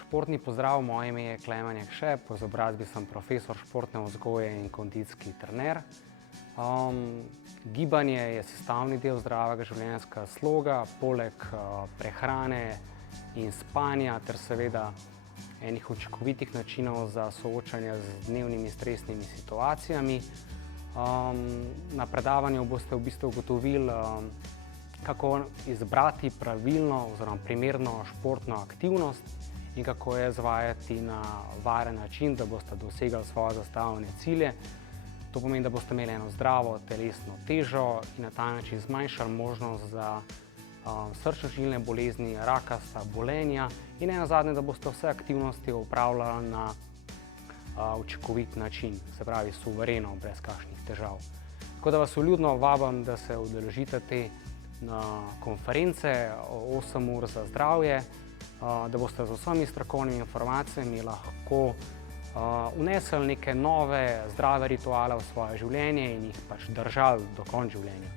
Športni pozdrav, moje ime je Klemen Jakše, po izobrazbi sem profesor športne vzgoje in kondicijski trener. Gibanje je sestavni del zdravega življenjskega sloga, poleg prehrane in spanja ter seveda enih učinkovitih načinov za soočanje z dnevnimi stresnimi situacijami. Na predavanju boste v bistvu ugotovili, kako izbrati pravilno oziroma primerno športno aktivnost in kako jo izvajati na varen način, da boste dosegli svoje zastavljene cilje. To pomeni, da boste imeli eno zdravo telesno težo in na ta način zmanjšali možnost za srčno-žilne bolezni, rakasta obolenja in nenazadnje, da boste vse aktivnosti opravljali na učinkovit način, se pravi suvereno, brez kakšnih težav. Tako da vas vljudno vabim, da se udeležite te konference 8 ur za zdravje, da boste z vsemi strokovnimi informacijami lahko vnesli neke nove zdrave rituale v svoje življenje in jih pač držali do konca življenja.